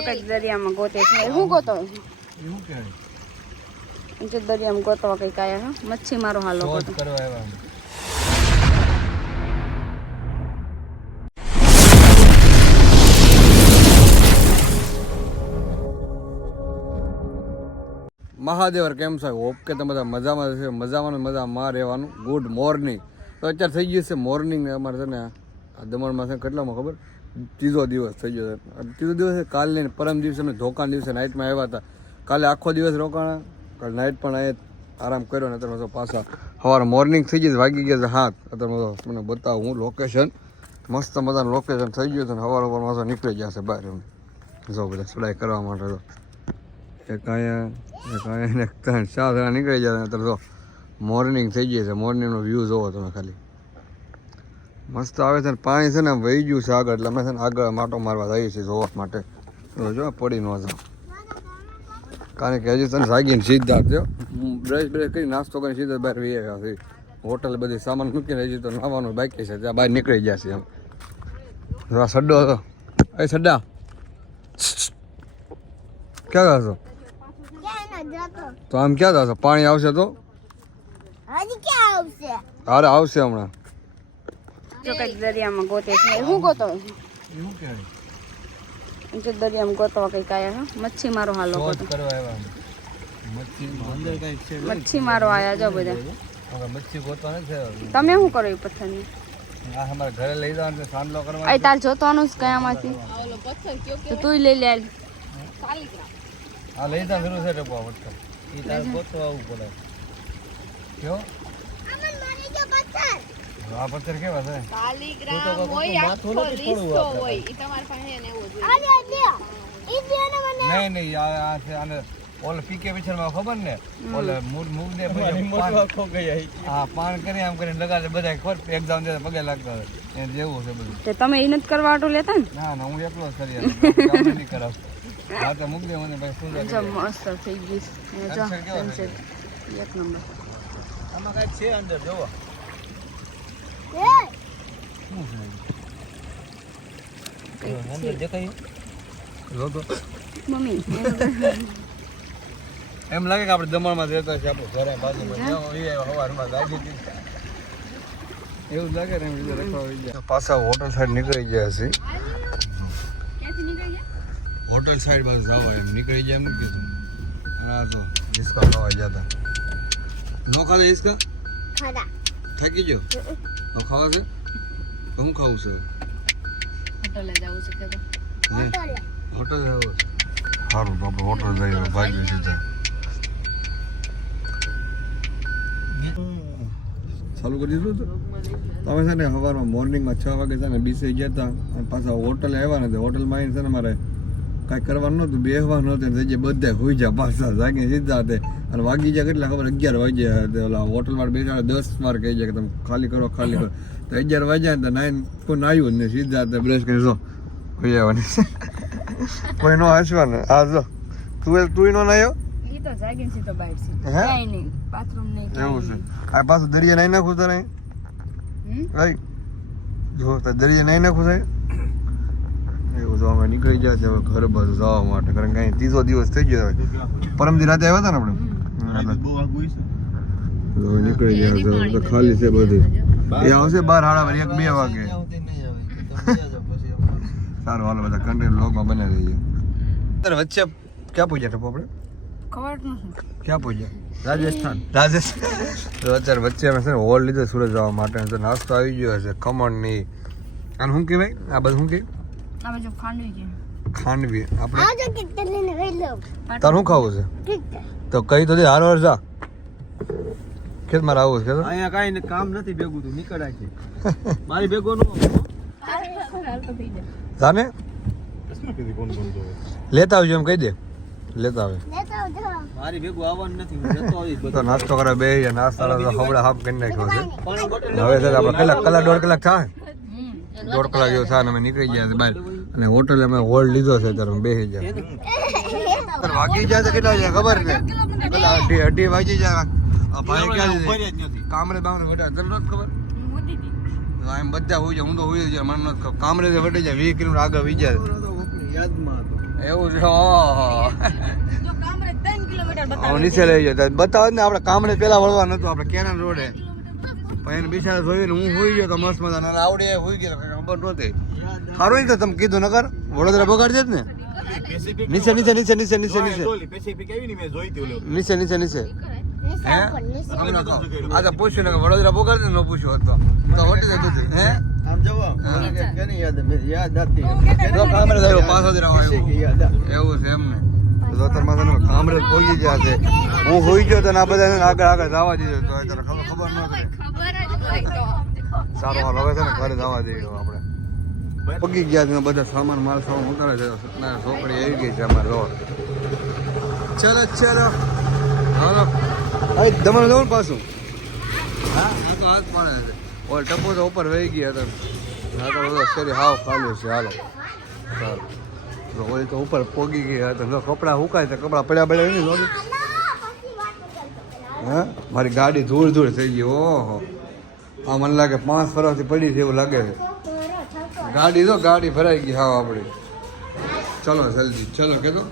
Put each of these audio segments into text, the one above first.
જો કંઈક દરિયામાં ગોતે છે. શું ગોતો? જો દરિયામાં ગોતવા કંઈક આયા મચ્છી મારો હાલો મહાદેવર કેમ સાહેબ હોપ કે તમે બધા મજામાં છે. મજામાં ને મજામાં રહેવાનું. ગુડ મોર્નિંગ તો અત્યારે થઈ ગયું છે મોર્નિંગ અમારે છે ને દમણમાં છે કેટલામાં ખબર? ત્રીજો દિવસ થઈ ગયો ત્રીજો દિવસ કાલે લઈને પરમ દિવસે અમે ધોકાન દિવસે નાઇટમાં આવ્યા હતા. કાલે આખો દિવસ રોકાણા. કાલે નાઇટ પણ અહીંયા આરામ કર્યો ને અત્યારે પાછા સવારે મોર્નિંગ થઈ ગઈ વાગી ગયા છે હાથ અત્યારે મને બતાવું હું લોકેશન મસ્ત મજાનું લોકેશન થઈ ગયું છે ને સવાર સવાર માસો નીકળી ગયા છે બહાર જો બધા સડાઈ કરવા માટે તો. એક અહીંયા એક અહીંયા ચાર જણા નીકળી જાય અત્યારે તો મોર્નિંગ થઈ ગઈ છે. મોર્નિંગનો વ્યૂ જોવો તમે ખાલી. મસ્ત આવે છે ને પાણી છે ને વહી ગયું છે આગળ એટલે અમે છે ને આગળ માટો મારવા જઈએ છીએ જોવા માટે. જો પડી ન જાવ કારણ કે હજી તને સાગીને સીધા થયો બ્રશ બ્રશ કરી નાસ્તો કરીને સીધા બહાર વી આવ્યા છે હોટલ બધી સામાન મૂકીને હજી તો નાવાનું બાકી છે ત્યાં બહાર નીકળી ગયા છે એમ જો આ સડ્ડો હતો. એ સડ્ડા. ક્યાં જશો તો આમ ક્યાં જશો પાણી આવશે તો? અરે આવશે હમણાં. જો કંઈક દરિયામાં ગોતે છે શું ગોતો હોય? એવું કે જો દરિયામાં ગોતવા કંઈક આયા હે મચ્છી મારો હાલો ગોતો કરવા આવ્યા મચ્છી અંદર કંઈક છે મચ્છી મારો આયા જો બધા હવે મચ્છી ગોતવા નથી તમે શું કરો એ પથ્થરની આ અમારે ઘરે લઈ જવાનું છે સાંડલો કરવા અહીં તાર જોતવાનું જ કયામાંથી તો તું લઈ લે હાલ. આ લઈ જા જરૂર છે ટપવા વટકા એ તારે ગોતવા આવવું પડે કયો અમન મારી જો પથ્થર આ પથ્થર કેવા આખો અરે હોય ઈ બે ને મને નહીં નહીં આ આ છે આને ઓલ પીકે પિક્ચરમાં ખબર ને? ઓલે મૂળ મૂળ દે પછી પાન- હા પાન કરી આમ કરીને લગાડે બધા ખબર એક્ઝામ દે પગે લાગતા હોય. એને જેવું છે બધું. તો તમે ઈ નત કરવા આટો લેતા ને? ના ના હું એકલો જ કરી. કામ નથી કરાવ તો મૂક દે મને ભાઈ શું જો મસ્ત થઈ ગઈ છે. જો. એક નંબર. આમાં કઈ છે અંદર જોવો એ શું છે કંઈક અંદર દેખાય જો તો મમ્મી એનું એમ લાગે કે આપણે દમણમાં જ રહેતા છે આપણું ઘરે બાજુમાં જ્યાં હોઈએ સવારમાં ગાડી હતી. એવું જ લાગે ને એમ રીતે રખવા આવી ગયા. પાછા હોટલ સાઈડ નીકળી ગયા છે ક્યાંથી નીકળી ગયા? હોટલ સાઈડ બાજુ જવા એમ નીકળી ગયા એમ નથી કીધું અને આ તો હિસકા ખાવા ગયા હતા. નો ખાધા હિસકા? ખાડા થાકી ગયો? નો ખાવા છે? હું ખાવું છે? હોટલે જવું છે કે તો? હોટલ. હોટલ જવું છે. સારું તો આપણે હોટલ જઈએ ભાગ્ય સીધા. ચાલુ કરી દીધું તો તમે છે ને સવારમાં મોર્નિંગમાં છ વાગે છે ને બીસે ગયા હતા અને પાછા હોટલે આવ્યા ને હોટલમાં આવીને છે ને મારે કાંઈ કરવાનું નહોતું બેહવાનું નહોતું થઈ જાય બધા હોઈ જાય પાછા જાગીને સીધા તે અને વાગી જાય કેટલા ખબર? અગિયાર વાગ્યા તે ઓલા હોટલમાં બેઠા દસ વાર કહી જાય કે તમે ખાલી કરો ખાલી કરો. તો અગિયાર વાગ્યા ને તો નાઈન કોઈ નાયું જ નહીં સીધા તે બ્રશ કરી જો હોઈ આવવાની. કોઈ નો હસવાનું. હા જો તું તું નો નાયો? તો જાગીને સીધો બહાર છે. હે? નહીં બાથરૂમ નહીં એવું છે. આ પાછું દરિયા નાઈ નાખું તારે નહીં. હમ? જો તો દરિયા નાઈ નાખું થાય એવું તો અમે નીકળી ગયા છે હવે ઘર બસ જવા માટે. કારણ કે અહીં ત્રીજો દિવસ થઈ ગયો હવે પરમદી રાતે આવ્યા હતા ને આપણે? નીકળી ગયા છે. તો ખાલી છે બધી. એ આવશે બાર હાડા વાગે, એક બે વાગે. સારું હાલો બધા કન્ટેન્ટ બ્લોગમાં બનાવી દઈએ અત્યારે વચ્ચે ક્યાં પહોંચ્યા ટપો આપણે? ખબર જ નથી. ક્યાં પહોંચ્યા રાજસ્થાન. રાજસ્થાન. તો અત્યારે વચ્ચે અમે છે ને હોલ લીધો સુરત જવા માટે. તો નાસ્તો આવી ગયો છે ખમણની અને શું કહેવાય? આ બધું શું કે ખાંડવી છે ખાંડવી આપણે આ જો લઈને ગઈ તાર શું ખાવું છે? તો કઈ તો દે હાર વાર જા. ખેતમાં આવું છે અહીંયા કાંઈ ને કામ નથી ભેગું તું નીકળાય છે. મારી ભેગો નો જાને? લેતા આવજો એમ કહી દે. લેતા આવે. મારી ભેગું આવવાનું નથી હું જતો આવીશ તો નાસ્તો કરે બે નાસ્તા તો હવડા હાફ કરી નાખ્યો છે. હવે છે આપણે કલાક કલાક દોઢ કલાક થાય. દોઢ કલાક જેવું થાય અમે નીકળી ગયા છે બહાર અને હોટલે અમે હોલ્ડ લીધો છે ત્યારે અમે બેસી જાય વાગી જાય તો કેટલા જાય ખબર છે? અઢી અઢી વાગી જાય ભાઈ ક્યાં છે? કામરે બામરે વટા તને નથી ખબર? એમ બધા હોઈ જાય હું તો હોય છે મને નથી ખબર. કામરે વટી જાય વીસ કિલોમીટર આગળ વી જાય યાદમાં એવું છે? હા જો કામરે 3 કિલોમીટર નીચે લઈ જતા બતાવો જ ને આપણે કામરે પેલા વળવા નતું આપણે કેનાલ રોડે. પછી બિચારા જોઈને હું હોઈ ગયો તો મસ્ત મજા આવડે હોઈ ગયો ખબર નહોતી. સારું નહીં તો તમે કીધું નકર વડોદરા બગાડજે જ ને. નીચે નીચે નીચે નીચે નીચે નીચે. પેસિફિક આવી ને મેં જોઈ હતી ઓલો. નીચે નીચે નીચે. હે? પૂછ્યું ને વડોદરા બગાડજે ને ન પૂછ્યું હતો તો. તો વટી જતું હતું હે? એવું છે એમ ને તો તાર માથે કામરે પહોંચી ગયા છે. હું હોઈ ગયો તો આ બધા આગળ આગળ જવા દીધો તો ખબર ખબર ન હતી સારું હાલ હવે છે ને ઘરે જવા દઈએ આપણે. પગી ગયા છે બધા સામાન માલ સામાન ઉતારે છે. સતના છોકરી આવી ગઈ છે અમારે રોડ. ચલો ચલો. હાલો. અહીં દમણ જવું ને પાછું. હા આ તો હાથ પાડે છે. ઓલ ટપો તો ઉપર વહી ગયા હતા હા તો બધો શરીર હાવ ખાલી છે. હાલો. સારું. તો ઓલી તો ઉપર પોગી ગયા હતા. જો કપડાં હુકાય તો કપડાં પડ્યા પડ્યા નહીં જોડી હા? મારી ગાડી ધૂળ ધૂળ થઈ ગઈ. ઓહો. આ મને લાગે પાંચ વર્ષથી પડી છે એવું લાગે છે. ગાડી તો ગાડી ભરાઈ ગઈ હાવ આપણી. ચલો જલ્દી, ચલો કેતો.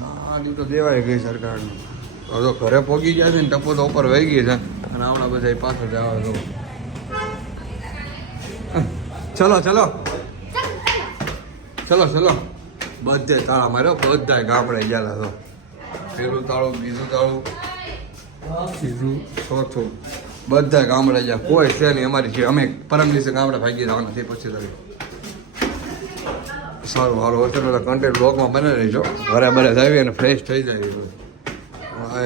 ગાડી તો દેવાય ગઈ સરકારની. હવે ઘરે પોગી ગયા છે ને, ટપો તો ઉપર વહી ગઈ છે. અને હમણાં બધા પાછળ જવા દો ચલો ચલો. ચલો ચલો. બધે તાળા માર્યો બધા ગામડે ગયેલા તો પેલું તાળું, બીજું તાળું. ત્રીજું ચોથું. બધા ગામડે જ્યાં કોઈ છે નહીં, અમારી છે અમે પરમ દિવસે ગામડે ભાગી જવાના નથી પછી તરી સારું સારું હશે બધા કન્ટેન્ટ બ્લોગમાં બને રહીજો. ઘરે બરે જાવી અને ફ્રેશ થઈ જાય હા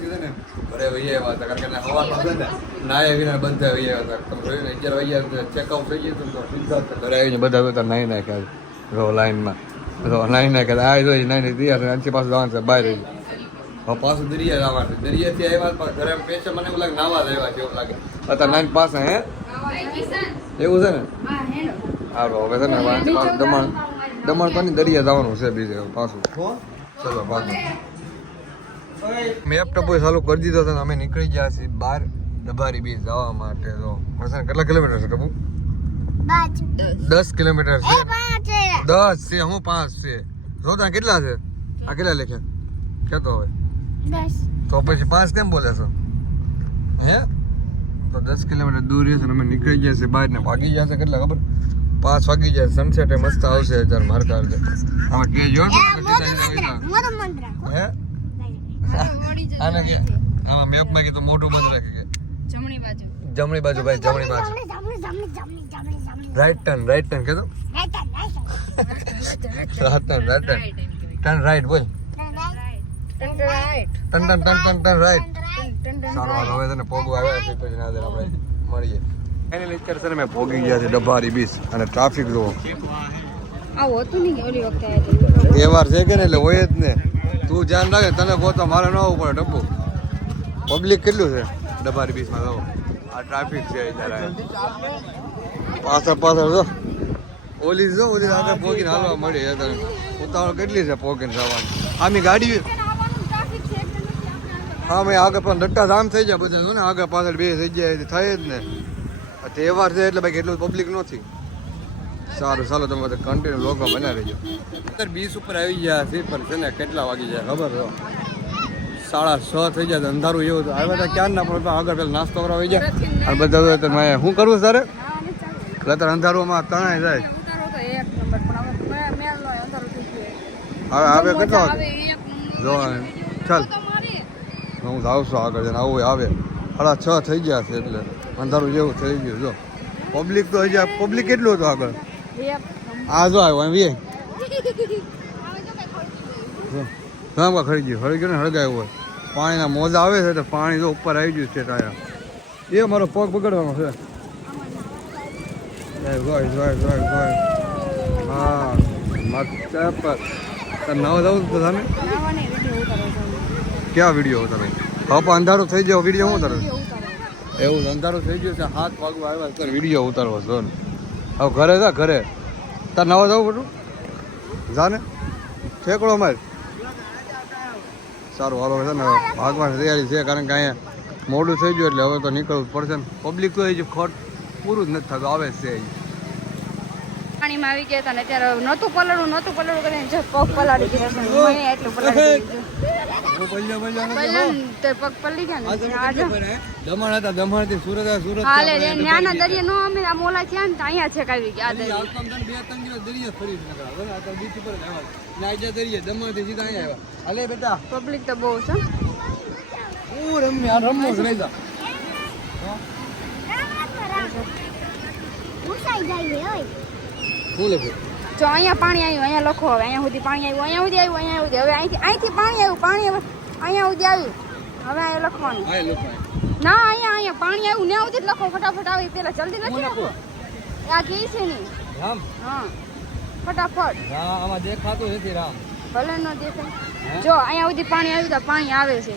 છે ને, ઘરે વહી હતા, કારણ કે હવામાં છે નાય આવીને બધા વહી આવ્યા હતા. તમે જોયું અગિયાર થઈ ગયું હતું તો ઘરે આવીને બધા બધા નાઈ નાખ્યા જો લાઈનમાં તો નાઈ નાખ્યા આ જોઈ નાઈ તૈયાર છે પાસે જવાનું છે, બહાર રહી પાછું દરિયા જવાનું છે દરિયાથી આવ્યા પણ ઘરે પેશે મને એવું લાગે નાવા જ આવ્યા છે એવું લાગે. અત્યારે નાઈન પાસે હે એવું છે ને? સારું હવે છે ને દમણ દમણ તો દરિયા જવાનું છે બીજે પાછું. ચલો પાછું. મેપ ટપો ચાલુ કરી દીધો છે ને અમે નીકળી ગયા છીએ બહાર ડબારી બીચ જવા માટે તો. કેટલા કિલોમીટર છે ટપુ દસ કિલોમીટર છે. દસ છે હું પાંચ છે. જોતા કેટલા છે? આ કેટલા લેખ્યા? કેતો હવે તો પછી પાંચ કેમ બોલે છો? હે? તો દસ કિલોમીટર દૂર છે અમે નીકળી ગયા છે બહાર ને વાગી ગયા છે કેટલા ખબર? પાંચ વાગી જાય સનસેટ મસ્ત આવશે અત્યારે માર કાર છે આમાં કે જો હે? આને કે આમાં મેપમાં કીધું મોટું બંધ રાખે કે. જમણી બાજુ. જમણી બાજુ ભાઈ જમણી બાજુ. રાઈટ ટર્ન રાઈટ ટર્ન કીધું? Right turn right turn right turn turn right બોલ. Turn turn turn turn turn right સારું હવે તને પોગું આવ્યા છે પછી ના આપણે મળીએ. એની લેક્ચર છે ને મેં ભોગી ગયા છે ડબ્બારી બીચ અને ટ્રાફિક જુઓ આવું હતું નહીં ઓલી વખતે. તહેવાર છે કે ને એટલે હોય જ ને. તું ધ્યાન રાખે તને ગોતો મારે ન આવવું પડે ડબ્બો. પબ્લિક કેટલું છે? ડબ્બારી બીચમાં જો આ ટ્રાફિક છે અત્યારે. પાછળ પાછળ જો. ઓલી જો ઓલી આગળ પોગીને હાલવા મળી અત્યારે. ઉતાવળ કેટલી છે પોગીને જવાની? આમી ગાડી હા મેં આગળ પણ ડટ્ટા જામ થઈ જાય બધા શું ને આગળ પાછળ બે થઈ જાય એટલે થાય જ ને. તહેવાર છે એટલે ભાઈ એટલું પબ્લિક નથી. સારું ચાલો તમે બધા કન્ટિન્યુ લોકો બનાવી રહેજો અત્યારે બીસ ઉપર આવી ગયા છે પણ છે ને કેટલા વાગી જાય ખબર છે? સાડા છ થઈ જાય તો અંધારું એવું તો આવ્યા હતા ક્યાં ના પણ આગળ પેલા નાસ્તો કરવા આવી જાય અને બધા તો મેં શું કરવું તારે? અત્યારે અંધારુંમાં તણાઈ જાય. તો હવે હવે આવે કેટલા હવે જો ચાલ. તો હું જાઉં છું આગળ જઈને આવું આવે. સાડા છ થઈ ગયા છે એટલે અંધારું જેવું થઈ ગયું જો. પબ્લિક તો હજી પબ્લિક કેટલું હતું આગળ. આ જો આવ્યો એમ વીએ ગામ ખરી ગયું ખરી ગયું ને હળગાયું હોય. પાણીના મોજા આવે છે તો પાણી તો ઉપર આવી ગયું છે ટાયા. એ મારો પગ બગડવાનો છે. હા માથા પર. નવા જવું તો તમે વીડિયો ઉતારો ક્યાં વીડિયો તમે હવે પણ અંધારું થઈ ગયો વીડિયો હું ઉતારો? એવું અંધારું થઈ ગયું છે હાથ વાગવા આવ્યા છે વીડિયો ઉતારવો છે ને હવે ઘરે જા ઘરે. તાર નવા જવું બધું જાને? ઠેકડો માર. સારું હાલો છે ને ભાગવાની તૈયારી છે કારણ કે અહીંયા મોડું થઈ ગયું એટલે હવે તો નીકળવું જ પડશે ને. પબ્લિક તો હજી ખોટ પૂરું જ નથી થતું આવે જ છે પાણીમાં આવી ગયા હતા ને ત્યારે નહોતું પલળવું નહોતું પલળવું કરીને જો પગ પલાળી ગયા છે. એટલું પલાળી પગ પલળી ગયા ને. આજે કેટલે દમણ હતા દમણથી સુરત સુરત હાલે ન્યાના દરિયા નો અમે આ મોલા થયા ને અહીંયા છે આવી ગયા બે ત્રણ દિવસ દરિયા ફરી નીકળ્યા. આ તો બીચ ઉપર જ ને આજે દરિયા દમણથી સીધા અહીંયા આવ્યા. હાલે બેટા. પબ્લિક તો બહુ છે. ઓ રમી આ રમવો જ. ઘૂસાઈ જાય ઓય. શું લખ્યું જો અહીંયા પાણી આવ્યું અહીંયા લખો હવે અહીંયા સુધી પાણી આવ્યું અહીંયા સુધી આવ્યું અહીંયા સુધી હવે અહીંથી અહીંથી પાણી આવ્યું પાણી અહીંયા સુધી આવ્યું. હવે અહીંયા લખવાનું. ના અહીંયા અહીંયા પાણી આવ્યું ને સુધી જ લખો ફટાફટ આવી પેલા જલ્દી નથી લખો? આ કે છે ને. રામ? હા ફટાફટ. હા આમાં દેખાતું નથી રામ. ભલે ન દેખાય. જો અહીંયા સુધી પાણી આવ્યું તો પાણી આવે છે.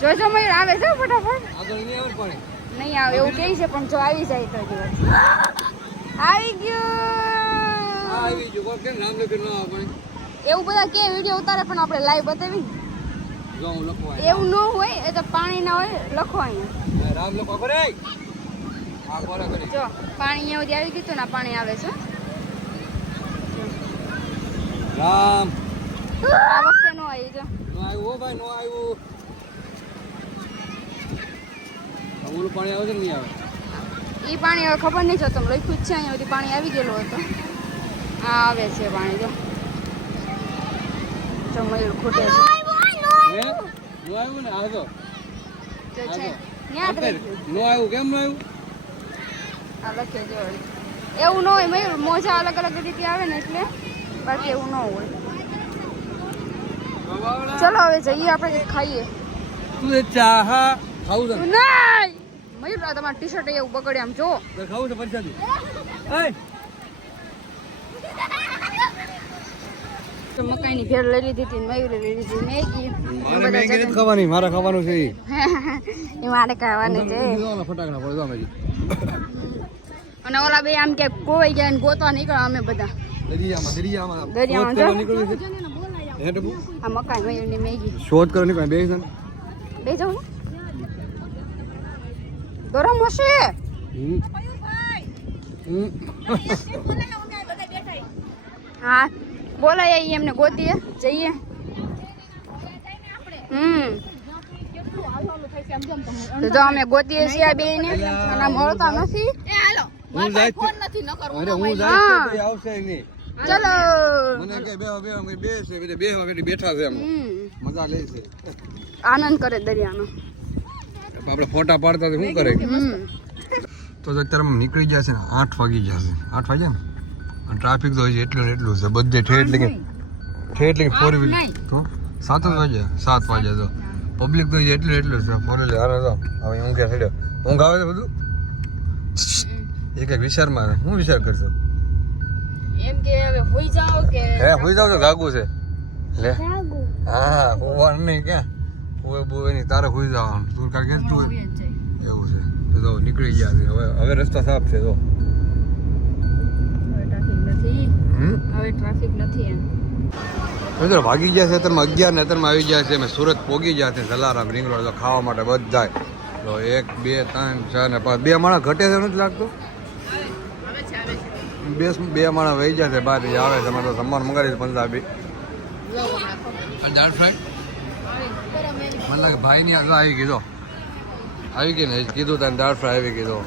જોજો મયુર આવે છે ફટાફટ. આગળ નહીં આવે પાણી? નહીં આવે એવું કહે છે પણ જો આવી જાય તો દિવસ આવી ગયું. આવી જો કેમ નામ લખી ન આપણે એવું બધા કે વીડિયો ઉતારે પણ આપણે લાઈવ બતાવી. જો હું લખવા એવું ન હોય એ તો પાણી ના હોય લખો અહીંયા. રામ લખો કરે હા બોલા કરી જો પાણી અહીંયા સુધી આવી ગયું તો ને પાણી આવે છે. રામ. આ વખતે ન આવી જો. નો આવ્યું ભાઈ નો આવ્યું. ઓલું પાણી આવે છે નહીં આવે? એ પાણી હવે ખબર નહીં જો તમે લખ્યું જ છે અહીંયા સુધી પાણી આવી ગયેલું હતું આ આવે છે પાણી જો. જો મયુર ખૂટે છે. નો આવ્યું ને? આવજો તો છે. નો આવ્યું? કેમ નો આવ્યું? આ લખે જો એવું ન હોય મયુર. મોજા અલગ અલગ રીતે આવે ને એટલે બાકી એવું ન હોય. ચલો હવે જઈએ આપણે ખાઈએ. તું ચાહા ખાવું નહીં! મયુર તમારી ટી શર્ટ એવું બગડે આમ જો. તો ખાવું છે પરસાદી તો મકાઈની ભેળ લઈ લીધી હતી મયુરે લઈ લીધી મેગી. મારે મેગી નથી ખાવાની મારે ખાવાનું છે. એ મારે ખાવાની છે. ફટાકડા પડે અમે અને ઓલા બે આમ કે કોઈ ગયા ને ગોતવા નીકળ્યા અમે બધા. દરિયામાં દરિયામાં દરિયામાં. નીકળ્યું છે. આ મકાઈ મયુરની મેગી. શોધ કરો નીકળ્યા બે જણ? બે જાઉં ગરમ હશે. હા. બોલાય ઈ એમને ગોતીએ જઈએ. હમ. તો અમે ગોતીએ છીએ આ બેયને. અને મળતા નથી. હું જાય છે- અરે હું જાય તો આવશે નહીં. ચલો. મને કે બે બે અમે બે છે બે બે વાગે બેઠા છે એમ. હમ. મજા લે છે. આનંદ કરે દરિયાનો. આપણે ફોટા પાડતા તો શું કરે? તો અત્યારે નીકળી ગયા છે ને આઠ વાગી ગયા છે. આઠ વાગ્યા ને? ટ્રાફિક તો હજી એટલું એટલું છે. બધે ઠેર એટલે કે ઠેર એટલે કે ફોર વ્હીલ. તો? સાત જ વાગ્યા? સાત વાગ્યા તો. પબ્લિક તો એટલું એટલું છે. ફોર વ્હીલ હારે તો હવે ઊંઘ ક્યાં ચડ્યો ઊંઘ આવે છે બધું? એક એક વિચારમાં હું વિચાર કરશો? એમ કે હવે હોઈ જાઓ કે હે હોઈ જાવ તો ગાગું છે. લે. હા હોવાનું નહીં ક્યાં? હોવે બોવે નહીં. તારે હોઈ જવાનું. તું કારણ કે તું. એવું છે. તો નીકળી ગયા છે. હવે હવે રસ્તા સાફ છે જો. હવે ટ્રાફિક નથી એમ. મિત્રો ભાગી ગયા છે અત્યારમાં અગિયાર ને અત્યારમાં આવી ગયા છે અમે સુરત પોગી ગયા છે જલારામ રિંગ રોડ ખાવા માટે બધા તો એક બે ત્રણ ચાર ને પાંચ. બે માણસ ઘટે છે નથી લાગતું? બે બે માણસ વહી ગયા છે બહાર આવે છે અમે તો સમાન મંગાવી પંજાબી. અને દાળ ફ્રાય મને લાગે ભાઈ ની આગળ આવી ગયો આવી ગઈ ને કીધું તને દાળ ફ્રાય આવી ગયો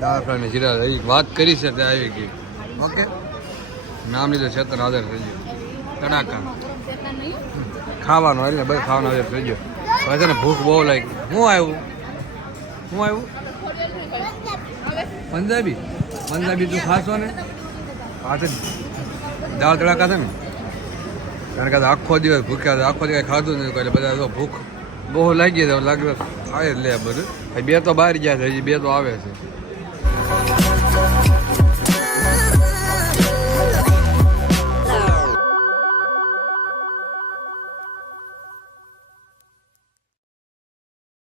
દાળ ફ્રાય ને જીરા વાત કરી છે તે આવી ગઈ. ઓકે. નામ લીધું ચેતન હાજર થઈ ગયું. તડાકા. ખાવાનું એટલે બધું ખાવાનું હાજર થઈ ગયો. હવે છે ને ભૂખ બહુ લાગી. શું આવ્યું? શું આવ્યું? પંજાબી? પંજાબી તું ખાશો ને? છે દાળ તડાકા છે ને? કારણ કે આખો દિવસ ભૂખ્યા આખો દિવસ ખાધું નહીં એટલે બધા તો ભૂખ બહુ લાગી લાગે ખાય લે બધું. બે તો બહાર ગયા છે, હજી બે તો આવે છે.